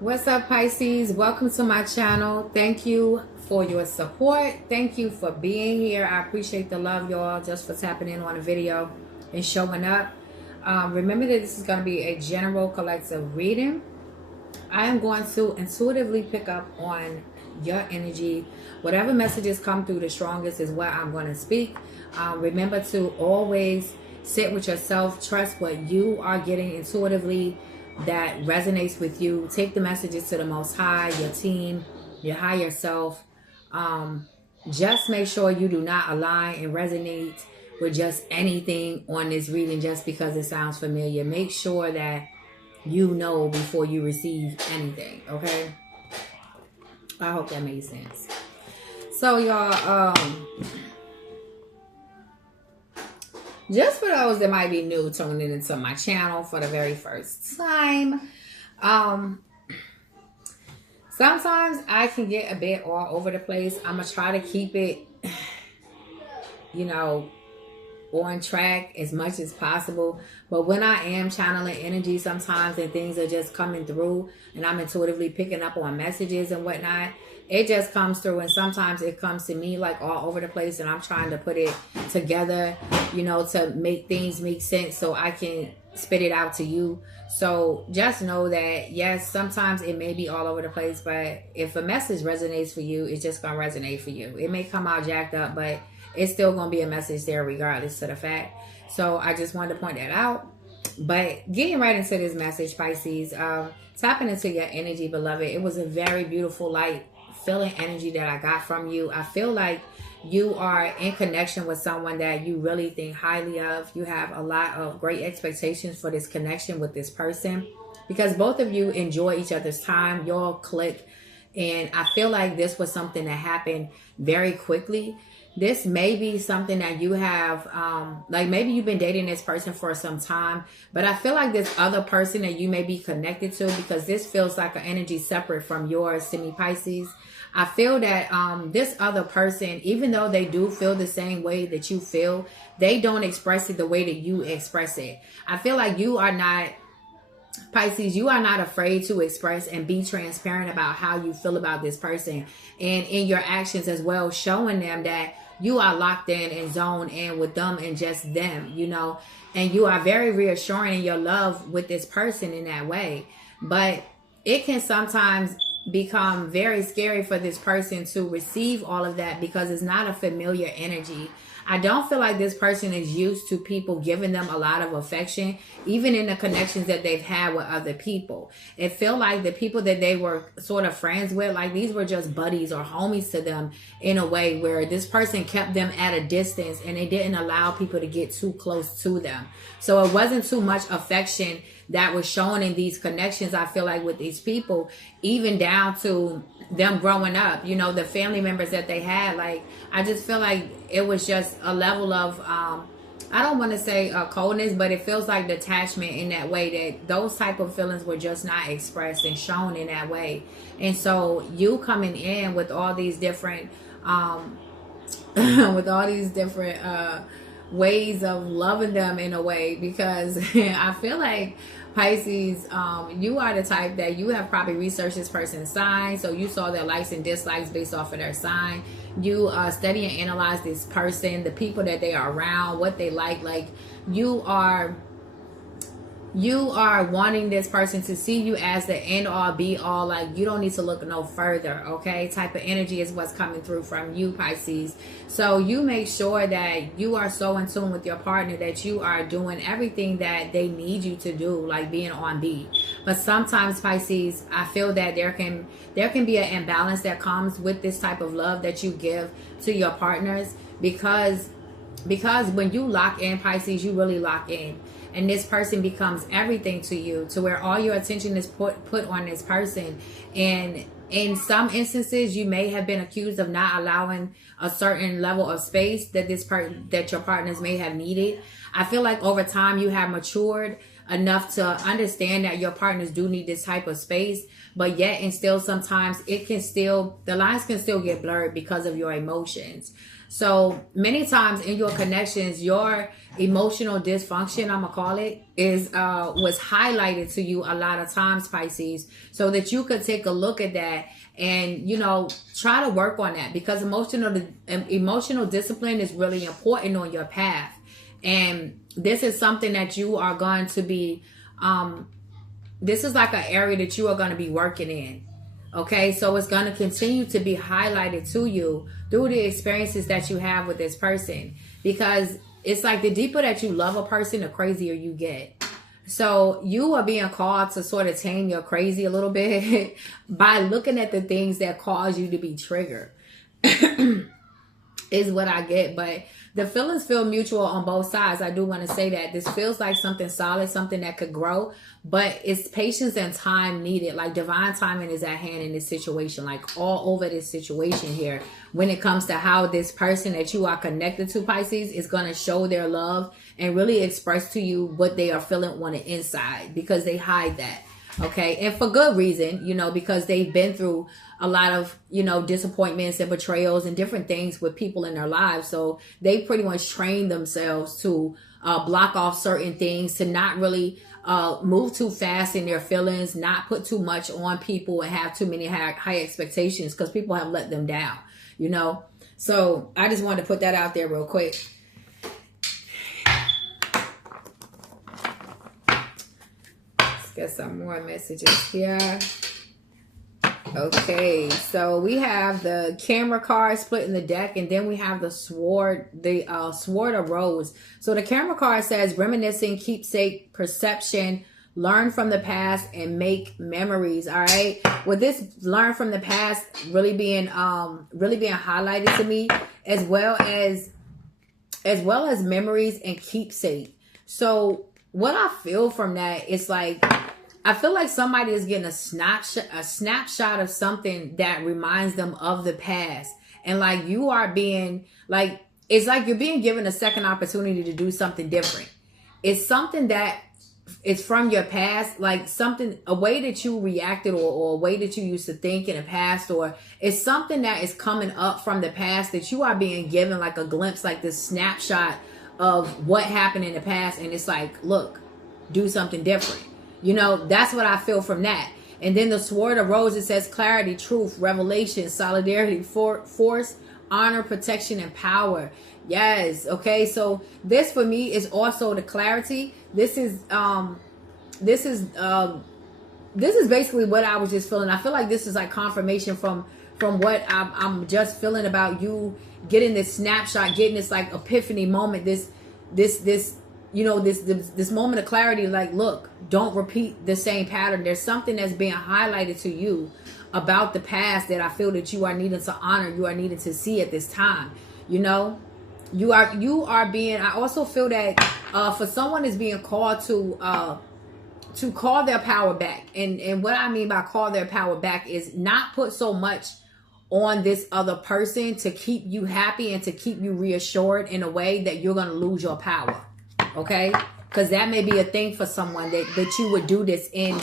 What's up, Pisces? Welcome to my channel. Thank you for your support. Thank you for being here. I appreciate the love, y'all, just for tapping in on the video and showing up. Remember that this is going to be a general collective reading. I am going to intuitively pick up on your energy. Whatever messages come through the strongest is what I'm going to speak. Remember to always sit with yourself. Trust what you are getting intuitively that resonates with you. Take the messages to the Most High, your team, your higher self. Just make sure you do not align and resonate with just anything on this reading just because it sounds familiar. Make sure that you know before you receive anything, okay? I hope that made sense. So, y'all, just for those that might be new tuning into my channel for the very first time, sometimes I can get a bit all over the place. I'm going to try to keep it, on track as much as possible. But when I am channeling energy sometimes and things are just coming through and I'm intuitively picking up on messages and whatnot, it just comes through, and sometimes it comes to me like all over the place, and I'm trying to put it together, to make things make sense so I can spit it out to you. So just know that, yes, sometimes it may be all over the place, but if a message resonates for you, it's just going to resonate for you. It may come out jacked up, but it's still going to be a message there regardless to the fact. So I just wanted to point that out. But getting right into this message, Pisces, tapping into your energy, beloved. It was a very beautiful, light, feeling energy that I got from you. I feel like you are in connection with someone that you really think highly of. You have a lot of great expectations for this connection with this person because both of you enjoy each other's time. Y'all click. And I feel like this was something that happened very quickly. This may be something that you have, like maybe you've been dating this person for some time, but I feel like this other person that you may be connected to, because this feels like an energy separate from yours to me, Pisces. I feel that this other person, even though they do feel the same way that you feel, they don't express it the way that you express it. I feel like you are not, Pisces, you are not afraid to express and be transparent about how you feel about this person, and in your actions as well, showing them that you are locked in and zoned in with them and just them, and you are very reassuring in your love with this person in that way. But it can sometimes become very scary for this person to receive all of that because it's not a familiar energy. I don't feel like this person is used to people giving them a lot of affection, even in the connections that they've had with other people. It felt like the people that they were sort of friends with, like these were just buddies or homies to them in a way where this person kept them at a distance and they didn't allow people to get too close to them. So it wasn't too much affection that was shown in these connections, I feel like, with these people, even down to them growing up, the family members that they had. Like, I just feel like it was just a level of, I don't want to say coldness, but it feels like detachment in that way, that those type of feelings were just not expressed and shown in that way. And so you coming in with all these different, ways of loving them in a way, because I feel like, Pisces, you are the type that you have probably researched this person's sign, so you saw their likes and dislikes based off of their sign. You study and analyze this person, the people that they are around, what they like you are wanting this person to see you as the end all be all, like you don't need to look no further, okay? Type of energy is what's coming through from you, Pisces. So you make sure that you are so in tune with your partner that you are doing everything that they need you to do, like being on beat. But sometimes, Pisces, I feel that there can be an imbalance that comes with this type of love that you give to your partners, because when you lock in, Pisces, you really lock in. And this person becomes everything to you, to where all your attention is put on this person. And in some instances, you may have been accused of not allowing a certain level of space that that your partners may have needed. I feel like over time you have matured enough to understand that your partners do need this type of space, but yet and still sometimes the lines can still get blurred because of your emotions. So many times in your connections, your emotional dysfunction, I'm gonna call it, is was highlighted to you a lot of times, Pisces, so that you could take a look at that and, you know, try to work on that, because emotional discipline is really important on your path. And this is something that you are going to be this is like an area that you are going to be working in. Okay, so it's going to continue to be highlighted to you through the experiences that you have with this person, because it's like the deeper that you love a person, the crazier you get. So you are being called to sort of tame your crazy a little bit by looking at the things that cause you to be triggered. Is what I get. But the feelings feel mutual on both sides. I do want to say that this feels like something solid, something that could grow, but it's patience and time needed. Like divine timing is at hand in this situation, like all over this situation here, when it comes to how this person that you are connected to, Pisces, is going to show their love and really express to you what they are feeling on the inside, because they hide that. Okay, and for good reason, you know, because they've been through a lot of, you know, disappointments and betrayals and different things with people in their lives. So they pretty much trained themselves to block off certain things, to not really move too fast in their feelings, not put too much on people, and have too many high expectations, because people have let them down, you know. So I just wanted to put that out there real quick. Get some more messages here. Okay, so we have the camera card split in the deck, and then we have the sword, sword of rose. So the camera card says reminiscing, keepsake, perception, learn from the past, and make memories. All right, with this learn from the past really being highlighted to me, as well as memories and keepsake. So what I feel from that is like, I feel like somebody is getting a snapshot of something that reminds them of the past. And like you are being like, it's like you're being given a second opportunity to do something different. It's something that is from your past, like something, a way that you reacted, or a way that you used to think in the past, or it's something that is coming up from the past that you are being given like a glimpse, like this snapshot of what happened in the past. And it's like, look, do something different. You know, that's what I feel from that. And then the sword of rose, it says clarity, truth, revelation, solidarity, force, honor, protection, and power. Yes. Okay. So this for me is also the clarity. This is basically what I was just feeling. I feel like this is like confirmation from what I'm just feeling about you getting this snapshot, getting this like epiphany moment, this you know, this moment of clarity, like, look, don't repeat the same pattern. There's something that's being highlighted to you about the past that I feel that you are needing to honor, you are needing to see at this time. You know, you are being, I also feel that for someone is being called to call their power back. And what I mean by call their power back is not put so much on this other person to keep you happy and to keep you reassured in a way that you're going to lose your power. Okay, because that may be a thing for someone that you would do this in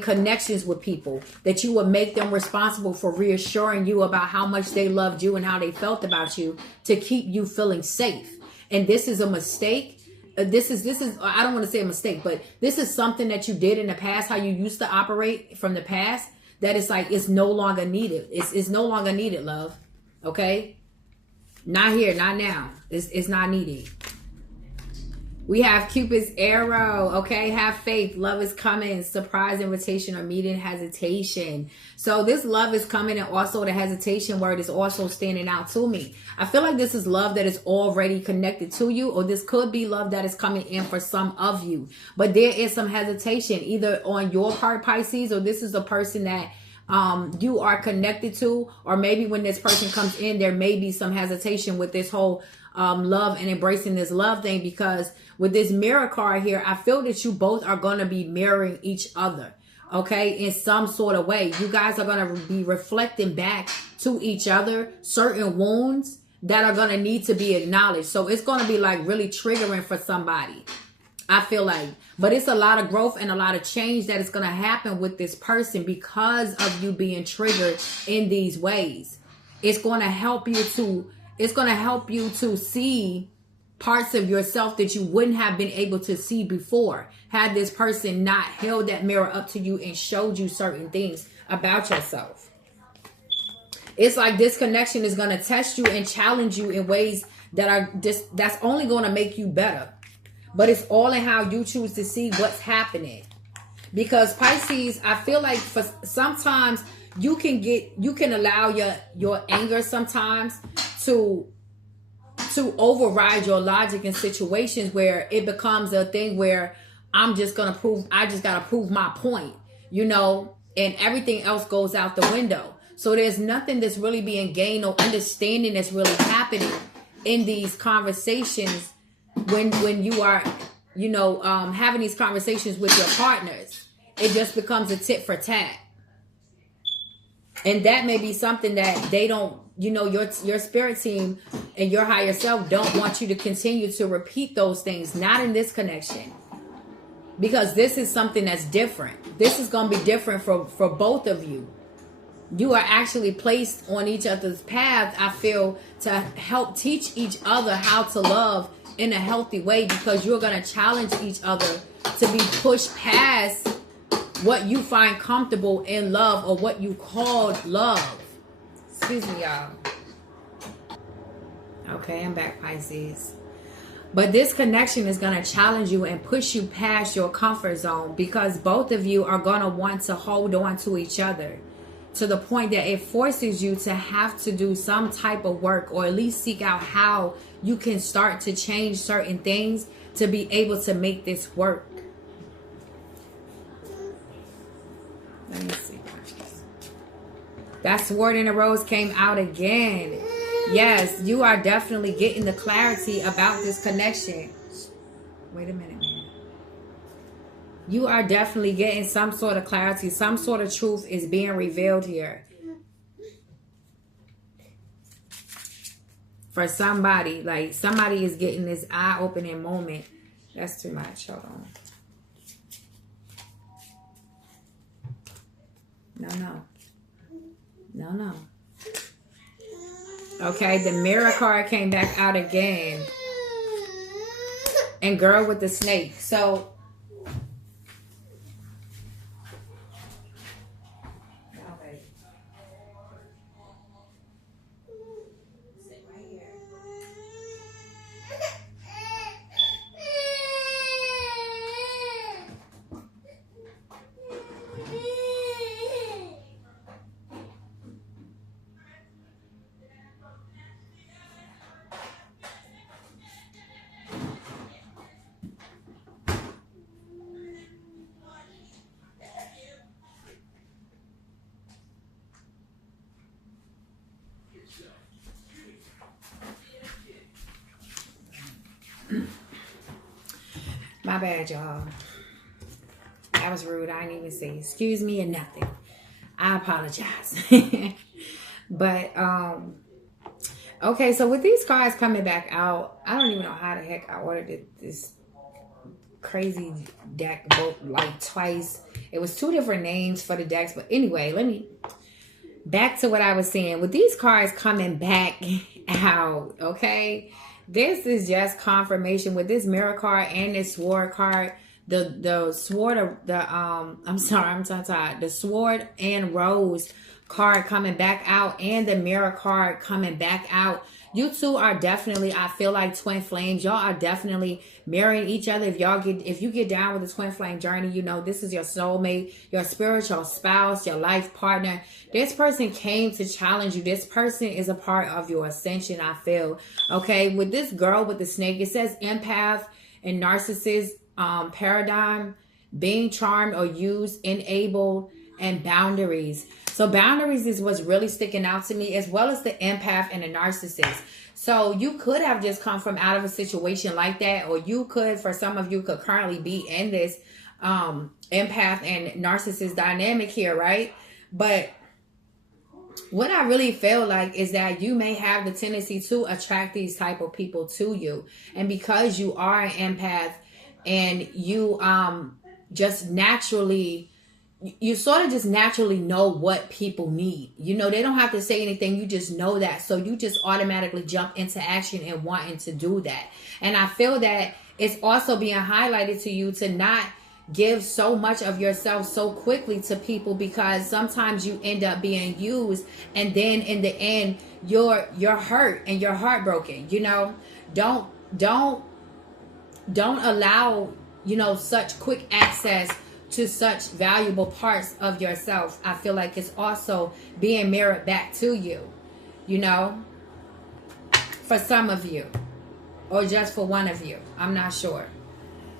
connections with people, that you would make them responsible for reassuring you about how much they loved you and how they felt about you to keep you feeling safe. And this is a mistake. This is I don't want to say a mistake, but this is something that you did in the past, how you used to operate from the past, that it's like it's no longer needed. It's no longer needed, love. Okay, not here, not now. It's not needed. We have Cupid's arrow. Okay, have faith. Love is coming. Surprise, invitation, or meeting, hesitation. So this love is coming, and also the hesitation word is also standing out to me. I feel like this is love that is already connected to you, or this could be love that is coming in for some of you. But there is some hesitation either on your part, Pisces, or this is a person that you are connected to, or maybe when this person comes in, there may be some hesitation with this whole love and embracing this love thing, because with this mirror card here, I feel that you both are going to be mirroring each other, okay, in some sort of way. You guys are going to be reflecting back to each other certain wounds that are going to need to be acknowledged. So it's going to be like really triggering for somebody, I feel like. But it's a lot of growth and a lot of change that is going to happen with this person because of you being triggered in these ways. It's going to help you to it's going to help you to see parts of yourself that you wouldn't have been able to see before had this person not held that mirror up to you and showed you certain things about yourself. It's like this connection is going to test you and challenge you in ways that are just, that's only going to make you better. But it's all in how you choose to see what's happening. Because Pisces, I feel like for sometimes you can allow your anger sometimes to override your logic in situations where it becomes a thing where I just got to prove my point, you know, and everything else goes out the window. So there's nothing that's really being gained or understanding that's really happening in these conversations when you are, you know, having these conversations with your partners. It just becomes a tit for tat. And that may be something that they don't, you know, your spirit team and your higher self don't want you to continue to repeat those things. Not in this connection. Because this is something that's different. This is going to be different for both of you. You are actually placed on each other's path, I feel, to help teach each other how to love in a healthy way, because you're going to challenge each other to be pushed past what you find comfortable in love, or what you called love. Excuse me, y'all. Okay, I'm back, Pisces. But this connection is going to challenge you and push you past your comfort zone, because both of you are going to want to hold on to each other to the point that it forces you to have to do some type of work, or at least seek out how you can start to change certain things to be able to make this work. Let me see. That Sword and the Rose came out again. Yes, you are definitely getting the clarity about this connection. Wait a minute, man. You are definitely getting some sort of clarity. Some sort of truth is being revealed here. For somebody, like somebody is getting this eye-opening moment. That's too much. Hold on. No. Okay, the Mirror card came back out again. And Girl with the Snake. So, my bad, y'all. That was rude. I didn't even say excuse me or nothing. I apologize. But, okay, so with these cards coming back out, I don't even know how the heck I ordered this crazy deck like twice. It was 2 different names for the decks. But anyway, back to what I was saying. With these cards coming back out, okay, this is just confirmation with this Mirror card and this Sword card. The Sword, the Sword and Rose card coming back out, and the Mirror card coming back out. You two are definitely, I feel like, twin flames. Y'all are definitely marrying each other. If you get down with the twin flame journey, you know this is your soulmate, your spiritual spouse, your life partner. This person came to challenge you. This person is a part of your ascension, I feel. Okay, with this Girl with the Snake, it says empath and narcissist paradigm, being charmed or used, enabled, and boundaries. So boundaries is what's really sticking out to me, as well as the empath and the narcissist. So you could have just come from out of a situation like that, or you could, for some of you, could currently be in this empath and narcissist dynamic here, right? But what I really feel like is that you may have the tendency to attract these type of people to you. And because you are an empath and you just naturally you sort of just naturally know what people need. You know, they don't have to say anything. You just know that. So you just automatically jump into action and wanting to do that. And I feel that it's also being highlighted to you to not give so much of yourself so quickly to people, because sometimes you end up being used, and then in the end you're hurt and you're heartbroken. You know, don't allow, you know, such quick access to such valuable parts of yourself. I feel like it's also being mirrored back to you, you know, for some of you, or just for one of you. I'm not sure.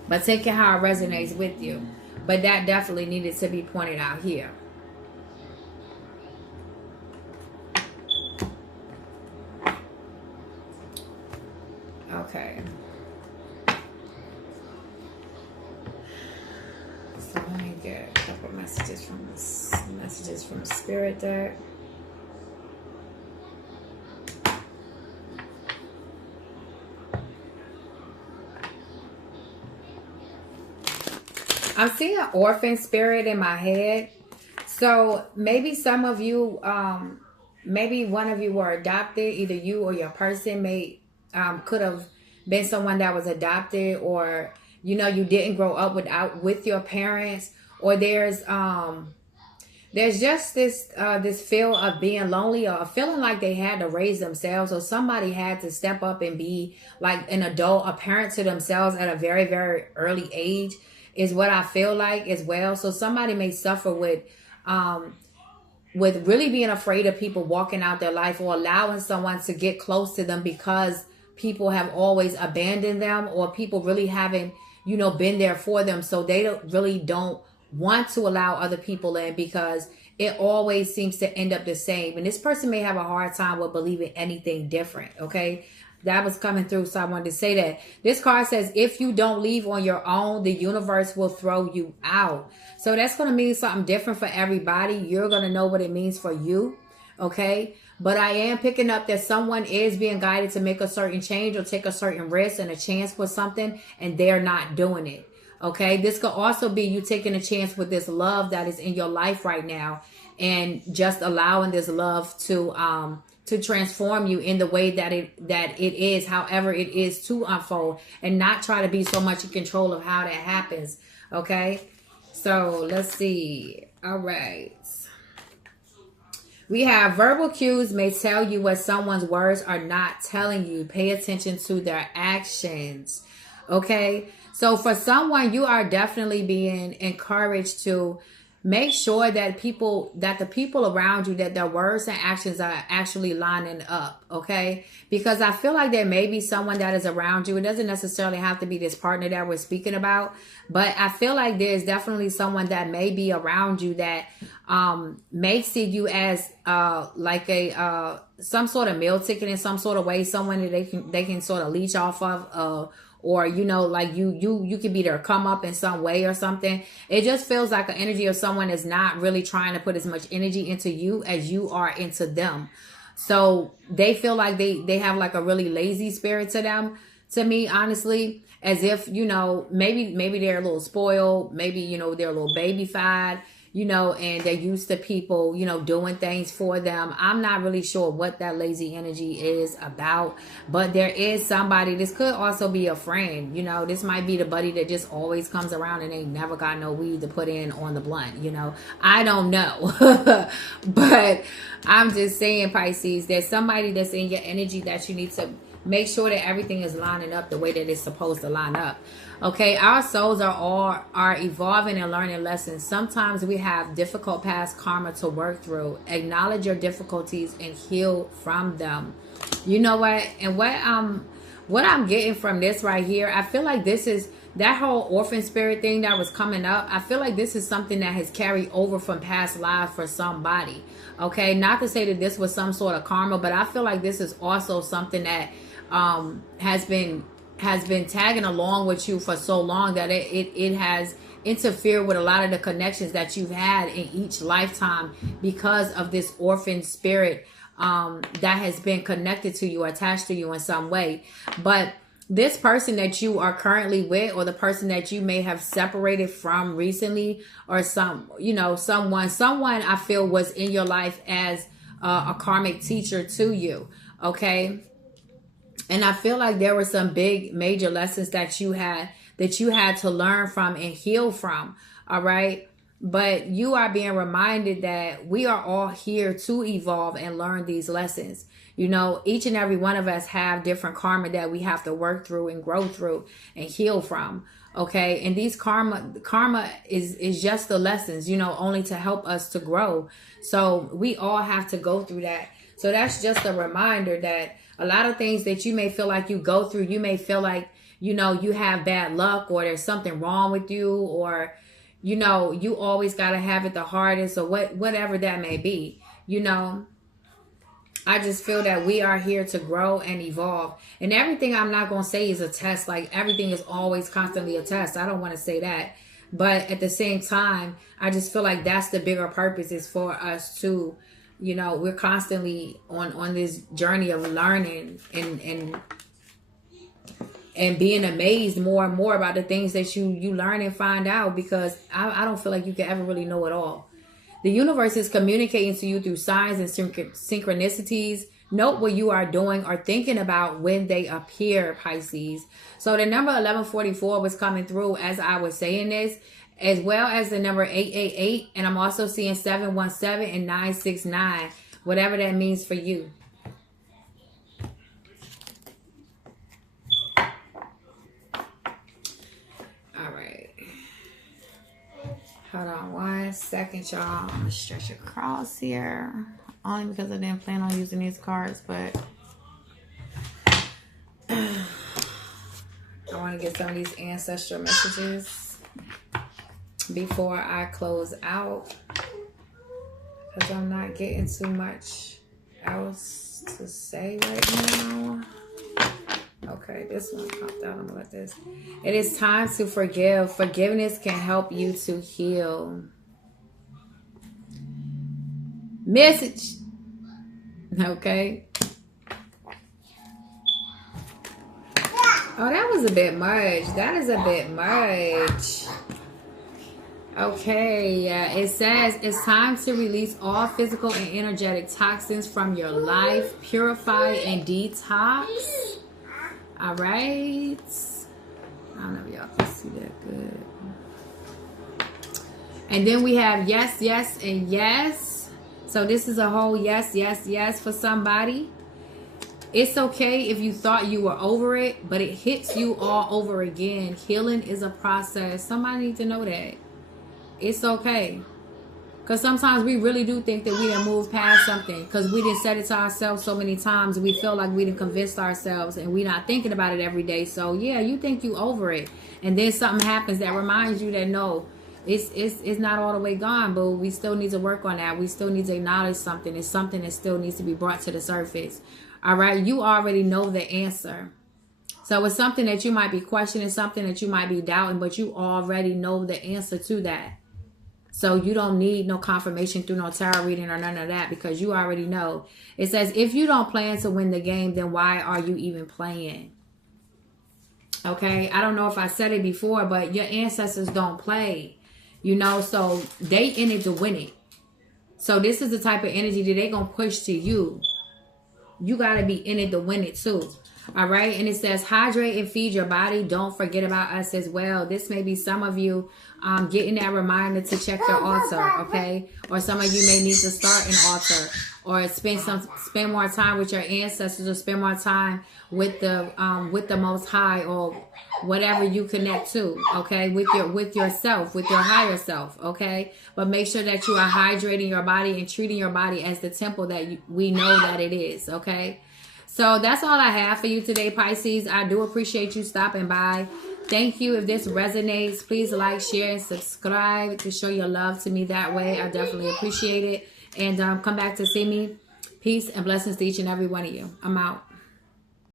But take it how it resonates with you. But that definitely needed to be pointed out here. Okay. So let me get a couple messages from Spirit deck. I'm seeing an orphan spirit in my head. So maybe some of you, maybe one of you were adopted. Either you or your person could have been someone that was adopted, or, you know, you didn't grow up with your parents, or there's just this feel of being lonely, or feeling like they had to raise themselves, or somebody had to step up and be like an adult, a parent to themselves at a very, very early age, is what I feel like as well. So somebody may suffer with really being afraid of people walking out their life, or allowing someone to get close to them because people have always abandoned them, or people really haven't, you know, been there for them. So they don't want to allow other people in, because it always seems to end up the same. And this person may have a hard time with believing anything different. Okay. That was coming through, so I wanted to say that. This card says, if you don't leave on your own, the universe will throw you out. So that's going to mean something different for everybody. You're going to know what it means for you, okay? But I am picking up that someone is being guided to make a certain change or take a certain risk and a chance for something, and they're not doing it, okay? This could also be you taking a chance with this love that is in your life right now, and just allowing this love to transform you in the way that it is, however it is to unfold, and not try to be so much in control of how that happens. Okay, so let's see. All right, we have verbal cues may tell you what someone's words are not telling you. Pay attention to their actions. Okay, so for someone, you are definitely being encouraged to make sure that the people around you, that their words and actions are actually lining up, okay? Because I feel like there may be someone that is around you. It doesn't necessarily have to be this partner that we're speaking about, but I feel like there's definitely someone that may be around you that may see you as like a some sort of meal ticket in some sort of way, someone that they can sort of leech off of, or, you know, like you could be their come up in some way or something. It just feels like an energy of someone that's not really trying to put as much energy into you as you are into them. So they feel like they have like a really lazy spirit to them, to me, honestly, as if, you know, maybe they're a little spoiled, maybe, you know, they're a little baby-fied, you know, and they're used to people, you know, doing things for them. I'm not really sure what that lazy energy is about, but there is somebody. This could also be a friend, you know. This might be the buddy that just always comes around and ain't never got no weed to put in on the blunt, you know. I don't know. But I'm just saying, Pisces, there's somebody that's in your energy that you need to make sure that everything is lining up the way that it's supposed to line up. Okay, our souls are evolving and learning lessons. Sometimes we have difficult past karma to work through. Acknowledge your difficulties and heal from them. You know what? And what I'm getting from this right here, I feel like this is that whole orphan spirit thing that was coming up. I feel like this is something that has carried over from past lives for somebody. Okay, not to say that this was some sort of karma, but I feel like this is also something that has been tagging along with you for so long that it has interfered with a lot of the connections that you've had in each lifetime because of this orphan spirit that has been connected to you, attached to you in some way. But this person that you are currently with, or the person that you may have separated from recently, or someone I feel was in your life as a karmic teacher to you. Okay. And I feel like there were some big major lessons that you had to learn from and heal from. All right. But you are being reminded that we are all here to evolve and learn these lessons. Each and every one of us have different karma that we have to work through and grow through and heal from. Okay. And these karma is just the lessons, only to help us to grow. So we all have to go through that. So that's just a reminder that a lot of things that you may feel like you go through, you may feel like, you have bad luck, or there's something wrong with you, or, you always got to have it the hardest, or whatever that may be. I just feel that we are here to grow and evolve. And everything I'm not going to say is a test. Like, everything is always constantly a test. I don't want to say that. But at the same time, I just feel like that's the bigger purpose, is for us to, we're constantly on this journey of learning and being amazed more and more about the things that you learn and find out, because I don't feel like you can ever really know it all. The universe is communicating to you through signs and synchronicities. Note what you are doing or thinking about when they appear, Pisces. So the number 1144 was coming through as I was saying this, as well as the number 888. And I'm also seeing 717 and 969, whatever that means for you. All right. Hold on 1 second, y'all. I'm going to stretch across here. Only because I didn't plan on using these cards, but I want to get some of these ancestral messages before I close out, because I'm not getting too much else to say right now. Okay, this one popped out. I'm gonna let this. It is time to forgive. Forgiveness can help you to heal. Message. Okay. Oh, that was a bit much. That is a bit much. Okay, yeah. It says it's time to release all physical and energetic toxins from your life. Purify and detox. All right. I don't know if y'all can see that good. And then we have yes, yes, and yes. So this is a whole yes, yes, yes for somebody. It's okay if you thought you were over it, but it hits you all over again. Healing is a process. Somebody needs to know that. It's okay. Because sometimes we really do think that we done moved past something, because we didn't set it to ourselves so many times. We feel like we didn't convince ourselves, and we're not thinking about it every day. So yeah, you think you over it, and then something happens that reminds you that no, it's not all the way gone, but we still need to work on that. We still need to acknowledge something. It's something that still needs to be brought to the surface. All right, you already know the answer. So it's something that you might be questioning, something that you might be doubting, but you already know the answer to that. So you don't need no confirmation through no tarot reading or none of that, because you already know. It says, if you don't plan to win the game, then why are you even playing? Okay, I don't know if I said it before, but your ancestors don't play, so they in it to win it. So this is the type of energy that they gonna push to you. You gotta be in it to win it too. All right, and it says hydrate and feed your body. Don't forget about us as well. This may be some of you getting that reminder to check your altar, okay? Or some of you may need to start an altar, or spend more time with your ancestors, or spend more time with the Most High, or whatever you connect to, okay? With yourself, with your higher self, okay? But make sure that you are hydrating your body and treating your body as the temple that we know that it is, okay? So that's all I have for you today, Pisces. I do appreciate you stopping by. Thank you. If this resonates, please like, share, and subscribe to show your love to me that way. I definitely appreciate it. And come back to see me. Peace and blessings to each and every one of you. I'm out.